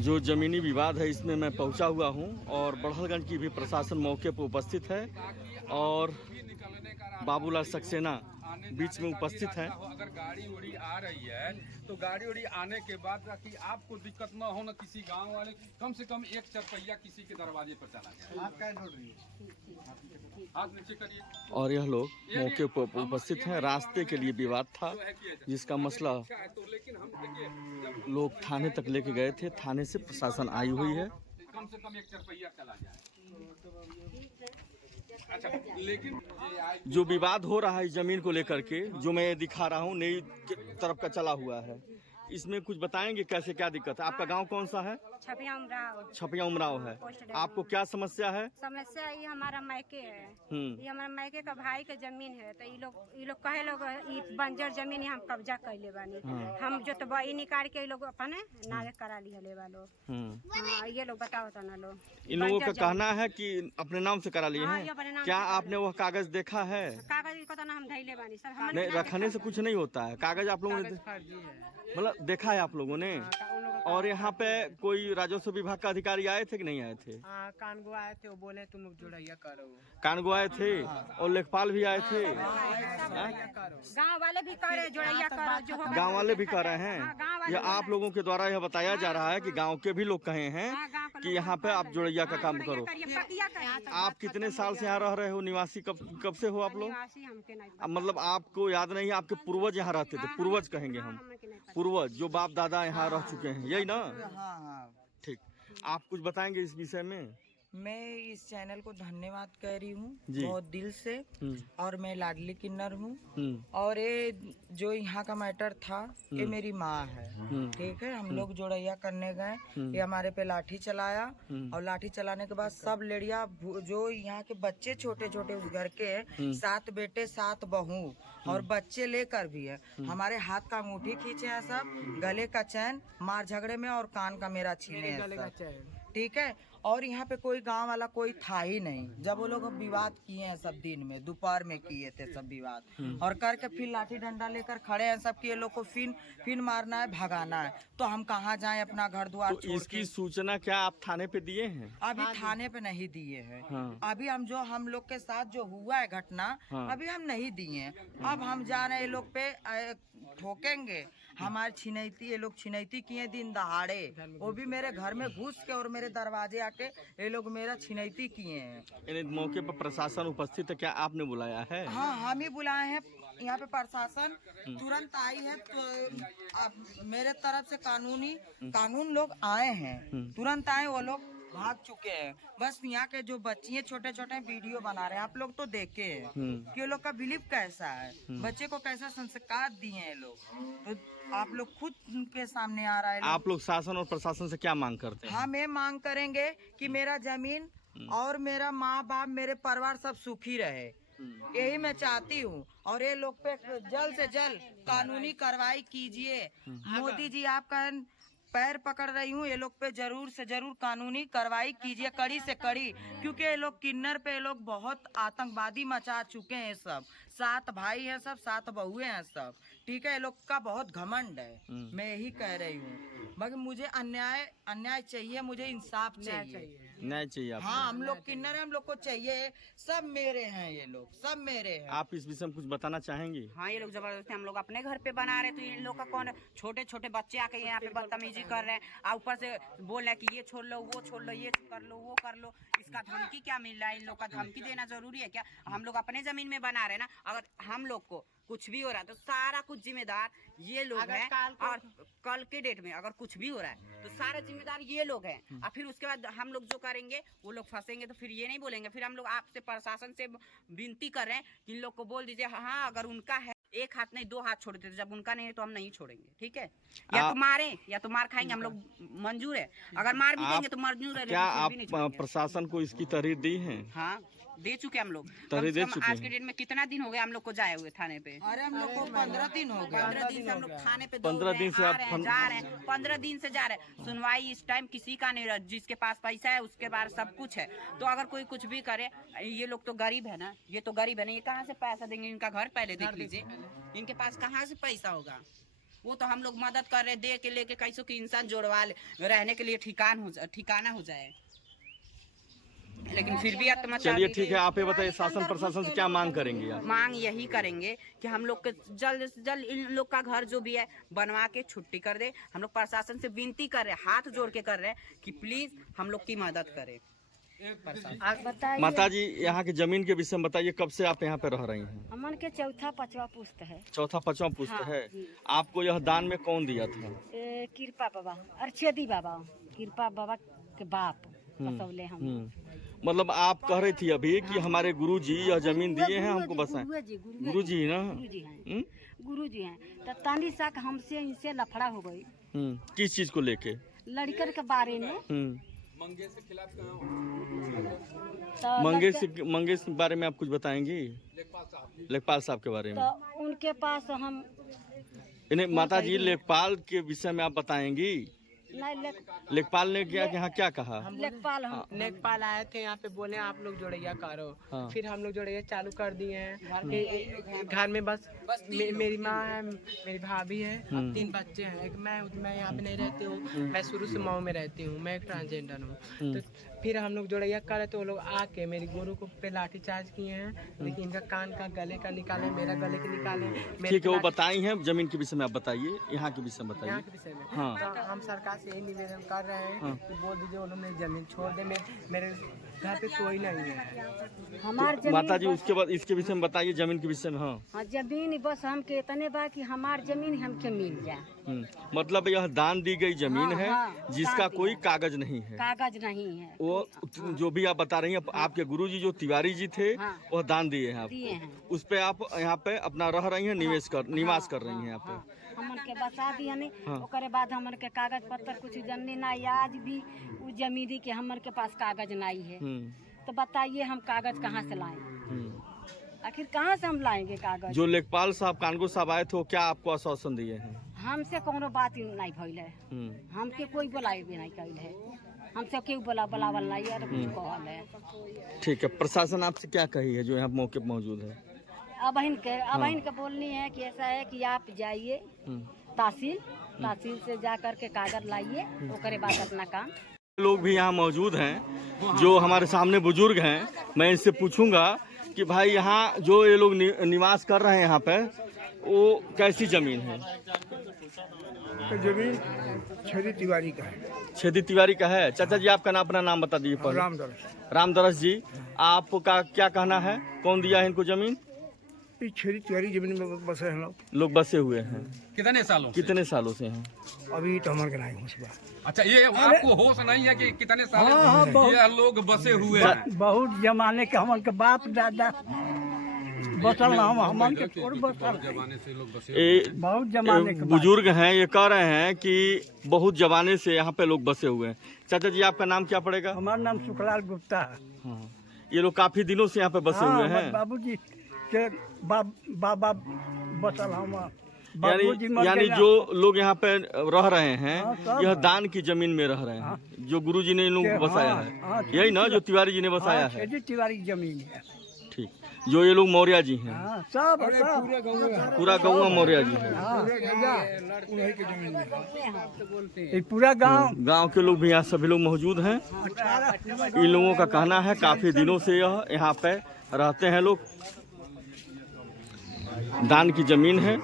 जो ज़मीनी विवाद है इसमें मैं पहुंचा हुआ हूं और बड़हलगंज की भी प्रशासन मौके पर उपस्थित है और बाबूलाल सक्सेना बीच में उपस्थित हैं। अगर गाड़ी उड़ी आ रही है तो गाड़ी उड़ी आने के बाद ताकि आपको दिक्कत न हो, न किसी गांव वाले कम से कम एक चरपहिया किसी के दरवाजे पर चला जाए। हाथ नीचे करिए। और यह लोग मौके पर उपस्थित हैं। रास्ते के लिए विवाद था जिसका मसला लोग थाने तक लेके गए थे। थाने से प्रशासन आई हुई है। कम से कम एक चरपहिया चला जाए। अच्छा, लेकिन जो विवाद हो रहा है जमीन को लेकर के, जो मैं दिखा रहा हूँ नई तरफ का चला हुआ है, इसमें कुछ बताएंगे कैसे क्या दिक्कत है? आपका गांव कौन सा है? छपिया उमराव। छपिया उमराव है। आपको क्या समस्या है? समस्या ये हमारा मायके है। ये हमारा मायके का भाई के जमीन है, तो ये लोग कहे लोग ये बंजर जमीन हम कब्जा कर ले बानी। हम जो तो बई निकाल के लोग अपने नारे करा लिया ले वालो। ये लोग बताओ तो ना लोग। इन लोगों का कहना है कि अपने नाम से करा लिए हाँ, हैं। क्या आपने वह कागज देखा है? कागज को तो ना हम धैले बानी सर। नहीं, रखने से कुछ नहीं होता है। कागज आप लोगों ने मतलब देखा है आप लोगों ने? और यहाँ पे कोई राजस्व विभाग का अधिकारी आए थे कि नहीं आए थे? कानगो आए थे, वो बोले तुम लोग जुड़ैया करो। कानगो आए थे और लेखपाल भी आए थे। गाँव वाले भी कह रहे जुड़ैया करो, जो होगा गाँव वाले भी कह रहे हैं। यह आप लोगों के द्वारा यह बताया जा रहा है कि गाँव के भी लोग कहे हैं कि यहाँ पे आप जुड़ैया का काम करो। आप कितने साल से यहाँ रह रहे हो? निवासी कब से हो आप लोग? मतलब आपको याद नहीं, आपके पूर्वज यहाँ रहते थे? पूर्वज कहेंगे हम, पूर्वज जो बाप दादा यहाँ रह चुके हैं, यही ना? हाँ। ठीक, आप कुछ बताएंगे इस विषय में? मैं इस चैनल को धन्यवाद कह रही हूँ जी। बहुत दिल से। और मैं लाडली किन्नर हूँ। हम्म। और ये जो यहाँ का मैटर था ये मेरी माँ है। ठीक है, हम लोग जोड़ैया करने गए, ये हमारे पे लाठी चलाया और लाठी चलाने के बाद सब लेड़िया जो यहाँ के बच्चे छोटे छोटे उस घर के 7 बेटे 7 बहू और बच्चे लेकर भी है, हमारे हाथ का अंगूठी खींचे हैं सब, गले का चैन मार झगड़े में और कान का मेरा छीने हैं। ठीक है, और यहाँ पे कोई गांव वाला कोई था ही नहीं। जब वो लोग विवाद किए हैं सब दिन में, दोपहर में किए थे सब विवाद और करके फिर लाठी डंडा लेकर खड़े हैं सब कि ये लोग को फिर मारना है, भगाना है। तो हम कहाँ जाएं अपना घर द्वार तो इसकी सूचना क्या आप थाने पे दिए हैं? अभी थाने पे नहीं दिए हैं। हाँ। अभी हम लोग के साथ जो हुआ है घटना, अभी हम नहीं दिए हैं। अब हम जा रहे हैं, ये लोग पे ठोकेंगे। हमारे छिनैती, ये लोग छिनैती किए दिन दहाड़े, वो भी मेरे घर में घुस के और मेरे दरवाजे आके ये लोग मेरा छिनैती किए हैं। मौके पर प्रशासन उपस्थित है, क्या आपने बुलाया है? हाँ, हम ही बुलाए हैं। यहाँ पे प्रशासन तुरंत आई है, तो अब मेरे तरफ से कानून लोग आए हैं, तुरंत आए। वो लोग भाग चुके हैं। बस यहाँ के जो बच्चियाँ छोटे छोटे वीडियो बना रहे हैं, आप लोग तो देखे हैं कि ये लोग का बिलीव कैसा है, बच्चे को कैसा संस्कार दिए हैं लोग, तो आप लोग खुद के सामने आ रहा है। आप लोग शासन और प्रशासन से क्या मांग करते हैं? हम ये मांग करेंगे कि मेरा जमीन और मेरा माँ बाप, मेरे परिवार सब सुखी रहे, यही मैं चाहती हूँ। और ये लोग पे जल्द से जल्द कानूनी कार्रवाई कीजिए। मोदी जी, आपका पैर पकड़ रही हूँ, ये लोग पे जरूर से जरूर कानूनी कार्रवाई कीजिए, कड़ी से कड़ी, क्योंकि ये लोग किन्नर पे ये लोग बहुत आतंकवादी मचा चुके हैं। सब 7 भाई हैं, सब 7 बहुएं हैं सब। ठीक है, ये लोग का बहुत घमंड है। मैं यही कह रही हूँ, मगर मुझे अन्याय चाहिए, मुझे इंसाफ चाहिए। न्याय चाहिए आपको? हाँ, हम लोग किन्नर हैं, हम लोग को चाहिए। सब मेरे हैं, ये लोग सब मेरे हैं। आप इस विषय में कुछ बताना चाहेंगे? हाँ, ये लोग जबरदस्ती हम लोग अपने घर पे बना रहे, तो इन लोग का कौन, छोटे छोटे बच्चे आके यहाँ पे बदतमीजी कर रहे हैं और ऊपर से बोल रहे हैं कि ये छोड़ लो, वो छोड़ लो, ये कर लो, वो कर लो। इसका धमकी क्या मिल रहा है? इन लोग का धमकी देना जरूरी है क्या? हम लोग अपने जमीन में बना रहे हैं ना। अगर हम लोग को कुछ भी हो रहा है तो सारा कुछ जिम्मेदार ये लोग हैं। और कल के डेट में अगर कुछ भी हो रहा है तो सारे जिम्मेदार ये लोग हैं। और फिर उसके बाद हम लोग जो करेंगे वो लोग फंसेंगे, तो फिर ये नहीं बोलेंगे। फिर हम लोग आपसे प्रशासन से विनती कर रहे हैं कि इन लोग को बोल दीजिए, हाँ अगर उनका है एक हाथ नहीं 2 हाथ छोड़ देते, जब उनका नहीं है तो हम नहीं छोड़ेंगे। ठीक है, या तो मारे या तो मार खाएंगे, हम लोग मंजूर है। अगर मार भी देंगे तो मंजूर है। क्या आप प्रशासन को इसकी तहरीर दी है? हाँ, दे चुके हम लोग। तहरीर दे चुके हैं। आज के डेट में कितना दिन हो गया हम लोग को जाए हुए थाने पे? अरे हम लोग को 15 दिन हो गए। 15 दिन से हम लोग थाने पे 15 दिन से आप जा रहे हैं। 15 दिन से जा रहे हैं। सुनवाई इस टाइम किसी का नहीं रहा। जिसके पास पैसा है उसके पास सब कुछ है। तो अगर कोई कुछ भी करे, ये लोग तो गरीब है ना, ये तो गरीब है ना, ये कहाँ से पैसा देंगे? इनका घर पहले देख लीजिए, इनके पास कहाँ से पैसा होगा? वो तो हम लोग मदद कर रहे, दे के लेके कैसे कि इंसान जोड़वा ले, रहने के लिए ठिकाना हो जाए, लेकिन फिर भी चलिए ठीक है, आप ये बताइए शासन प्रशासन से क्या मांग करेंगे आप? मांग यही करेंगे कि हम लोग के जल्द से जल्द इन लोग का घर जो भी है बनवा के छुट्टी कर दे। हम लोग प्रशासन से विनती कर रहे हैं, हाथ जोड़ के कर रहे हैं कि प्लीज हम लोग की मदद करें। माता जी, यहाँ की जमीन के विषय में बताइए, कब से आप यहाँ पे रह रही हैं? हमन के चौथा पांचवा पुस्त है। चौथा पांचवा पुस्त है। आपको यह दान में कौन दिया था? कृपा बाबा, अर्चदी बाबा, कृपा बाबा के बाप बसौले हम। मतलब आप कह रही थी अभी कि हमारे गुरुजी यह जमीन दिए हैं हमको बसाएं। गुरुजी ना? गुरुजी हैं। तो तानी साक हमसे इनसे लफड़ा हो गई। किस चीज को लेके? लड़कर के बारे में। मंगेश के खिलाफ मंगेश के बारे में आप कुछ बताएंगी? लेखपाल साहब के बारे में। तो उनके पास हम इन्हें माता जी लेखपाल के विषय में आप बताएंगी? नहीं, लेखपाल ने क्या यहाँ क्या कहा? लेखपाल आए थे यहाँ पे, बोले आप लोग जोड़ैया करो। फिर हम लोग जोड़ैया चालू कर दिए हैं। घर में बस मेरी माँ है, मेरी भाभी है, 3 बच्चे हैं। एक मैं यहाँ पे नहीं रहती हूँ, मैं शुरू से मऊ में रहती हूँ, मैं एक ट्रांसजेंडर हूँ। तो फिर हम लोग जोड़ैया करे तो वो लोग आके मेरी गुरु को पे लाठी चार्ज किए हैं, लेकिन इनका कान का गले का निकाले, मेरा गले के निकाले। ठीक है, वो बताई हैं। जमीन के विषय में आप बताइए, यहाँ के विषय में बताइए। यहाँ के विषय में हाँ। तो हम सरकार से यही निवेदन कर रहे हैं कि बोल दीजिए उन्होंने जमीन छोड़ दे। मेरे घर पे कोई नहीं है। हमार तो माता जी उसके बाद इसके विषय में बताइए, जमीन के विषय में। हाँ, जमीन बस हमके इतने बा कि हमार जमीन हमके मिल जाए। मतलब यह दान दी गई जमीन है जिसका कोई कागज नहीं है। कागज नहीं है। वो जो भी आप बता रही हैं, आपके गुरुजी जो तिवारी जी थे वह दान दिए हैं आपको। उस पे आप यहाँ पे अपना रह रही हैं, निवास कर रही हैं यहाँ पे। हमन के बसा दिया नहीं, ओकरे बाद हमन के कागज पत्तर कुछ जमनी नहीं। आज भी उस जमीनी के हमन के पास कागज नहीं है। तो बताइए हम कागज कहाँ से लाएं? आखिर कहाँ से हम लाएंगे कागज? जो लेखपाल साहब कानगो साहब आए थे, वो क्या आपको आश्वासन दिए हैं? हमसे कोनो बात नहीं भइल है। हमके कोई बुलाए भी नहीं कइल है। हमसे क्यों बुलावल नहीं है, कुछ कहल है। ठीक है, प्रशासन आपसे क्या कही है जो यहाँ मौके पर मौजूद है? अब इनके बोलनी है कि ऐसा है कि आप जाइए तहसील से जा कर के कागज लाइए, ओकरे बाद अपना काम। लोग भी यहाँ मौजूद हैं जो हमारे सामने बुजुर्ग हैं। मैं इनसे पूछूंगा कि भाई यहाँ जो ये लोग निवास कर रहे हैं यहाँ पे, वो कैसी जमीन है? तो जमीन छेदी तिवारी का है। छेदी तिवारी का है। चाचा जी, आपका नाम, अपना नाम बता दीजिए। रामदरस जी, आपका क्या कहना है? कौन दिया है इनको जमीन? छेदी तिवारी जमीन में बसे हैं लोग बसे हुए हैं। कितने सालों से हैं? अभी तो हमारे नहीं होश बा। अच्छा, ये आपको होश नहीं है कि कितने साल ये लोग बसे हुए हैं? बहुत जमाने के हमन के बाप दादा बसल, हमन के जमाने से लोग बसे, बहुत जमाने के बुजुर्ग हैं। ये कह रहे हैं कि बहुत जमाने से यहाँ पे लोग बसे हुए हैं। चाचा जी, आपका नाम क्या पड़ेगा? हमारा नाम सुखलाल गुप्ता है। हाँ, ये लोग काफी दिनों से यहाँ पे बसे हुए हैं। बाबूजी के बाबा बसल हम। यानी जो लोग यहाँ पे रह रहे हैं, यह दान की जमीन में रह रहे हैं जो गुरुजी ने इन लोगों को बसाया है। यही ना जो तिवारी जी ने बसाया है? तिवारी की जमीन है। ठीक, जो ये लोग मौर्य जी हैं। सब पूरा गाँव मौर्य जी है। पूरा गांव के लोग भी यहाँ सभी लोग मौजूद हैं। इन लोगों का कहना है काफी दिनों से यह यहाँ पे रहते हैं लोग। दान की जमीन है।